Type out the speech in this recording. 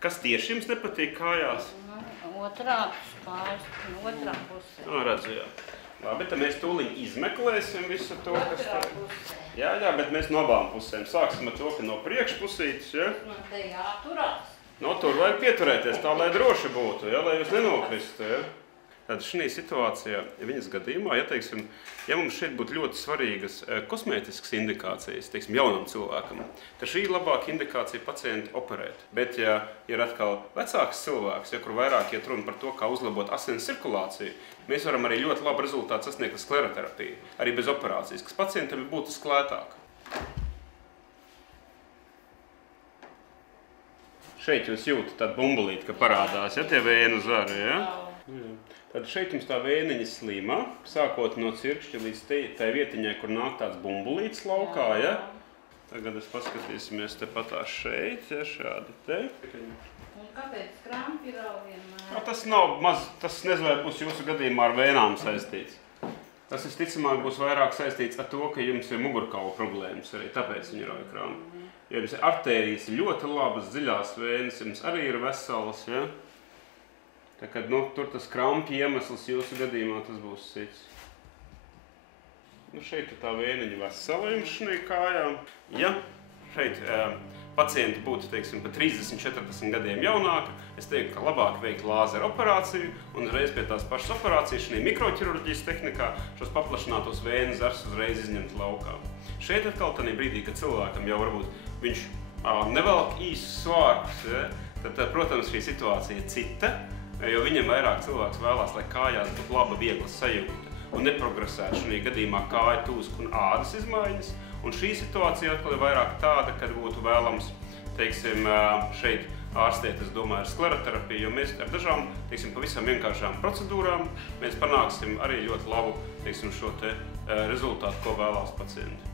Kas tieši jums nepatīk kājās? Otrā pusē. Redzu, jā. Labi, tad mēs tūliņ izmeklēsim visu to, kas te... Jā, bet mēs no abām pusēm. Sāksim ar to, ka no priekšpusītes, ja? Te jāturās. No tur vajag pieturēties tā, lai droši būtu, ja? Lai jūs nenokristu, ja? Tad šī situācijā, viņas gadījumā, ja mums šeit būtu ļoti svarīgas kosmētiskas indikācijas, jaunam cilvēkam, tad šī ir labāka indikācija pacienti operēt. Bet, ja ir atkal vecāks cilvēks, kur vairāk iet runa par to, kā uzlabot asins cirkulāciju, mēs varam arī ļoti labu rezultātu sasniegt ar skleroterapiju, arī bez operācijas, kas pacientam ir būtu sklētāk. Šeit jūs jūtat tādu bumbulīti, ka parādās, ja tie vēnu zari, ja? Tad šeit jums tā vēniņa slima, sākot no cirkšķa līdz tai vietiņai, kur nāk tāds bumbulīts laukā, ja? Tagad paskatīsimies tepatās šeit, ja, šādi te. Un kāpēc krampi vēl vienmēr? Tas nav maz, tas nezinu, vai būs jūsu gadījumā ar vēnām saistīts. Tas visticamāk būs vairāk saistīts ar to, ka jums ir mugurkaula problēmas arī, tāpēc viņi rauj krampi. Ja jums ir artērijas ļoti labas, dziļās vēnes, jums arī ir veselas, ja? Tā kā, tur tas krampi iemesls jūsu gadījumā tas būs cits. Šeit ir tā vēniņa vesela jums šī kājām. Ja šeit pacienti būtu, pa 30-40 gadiem jaunāki, es teiktu, ka labāk veikt lāzera operāciju un uzreiz pie tās pašas operācijas šī mikroķirurģijas tehnikā šos paplašinātos vēnu zarus uzreiz izņemt laukā. Šeit atkal tādā brīdī, kad cilvēkam jau varbūt viņš nevelk īsus svārkus, ja, tad, protams, šī situācija ir cita. Jo viņam vairāk cilvēks vēlās, lai kājās būtu laba, viegla sajūta un neprogresētu šī gadījumā kāja tūsku un ādas izmaiņas. Un šī situācija atkal ir vairāk tāda, kad būtu vēlams, šeit ārstēt, es domāju, ar skleroterapiju, jo mēs ar dažām, pavisam vienkāršām procedūrām mēs panāksim arī ļoti labu, šo te rezultātu, ko vēlās pacienti.